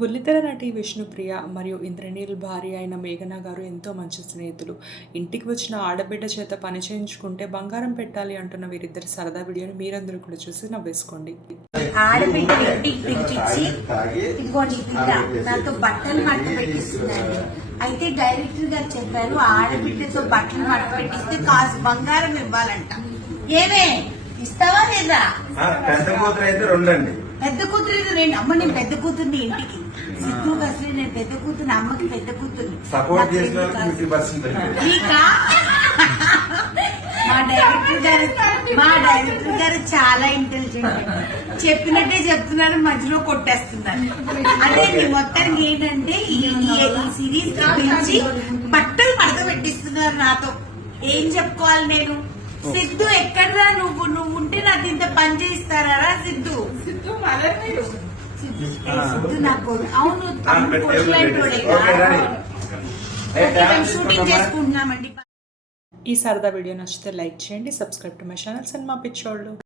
బుల్లితెర నటి విష్ణుప్రియ మరియు ఇంద్రనీల్ భార్య అయిన మేఘన గారు ఎంతో మంచి స్నేహితులు. ఇంటికి వచ్చిన ఆడబిడ్డ చేత పని చేయించుకుంటే బంగారం పెట్టాలి అంటున్న వీరిద్దరి సరదా వీడియోని మీరందరూ కూడా చూసి నవ్వేసుకోండి. ఆడబిడ్డ ఇంటికి పిలిపించి ఇదిగోండి పిల్ల నాతో బట్టలు మడత పెట్టిస్తుందండి. అయితే డైరెక్టర్ గారు చెప్పారు ఆడబిడ్డతో బట్టలు మడత పెట్టిస్తే కాసు బంగారం ఇవ్వాలంట. ఏమే ఇస్తావా లేదా? పెద్ద కూతురు అయితే రెండు. అమ్మ నేను పెద్ద కూతుర్ని ఇంటికి సిద్ధు అసలు నేను పెద్ద కూతురు అమ్మకి పెద్ద కూతుర్ని మా డైరెక్టర్ గారు చాలా ఇంటెలిజెంట్. చెప్పినట్టే చెప్తున్నారు, మధ్యలో కొట్టేస్తున్నారు. అదే మొత్తానికి ఏంటంటే ఈ సిరీస్ పిలిచి బట్టలు మడత పెట్టిస్తున్నారు నాతో. ఏం చెప్పుకోవాలి నేను? సిద్ధు ఎక్కడరా నువ్వు ఉంటే నాకు ఇంత పని చేయిస్తారా? సిద్ధు నాకు అవును షూటింగ్ చేసుకుంటున్నామండి. ఈ సరదా వీడియో నచ్చితే లైక్ చేయండి, subscribe to my channel cinema పిచ్చోళ్ళు.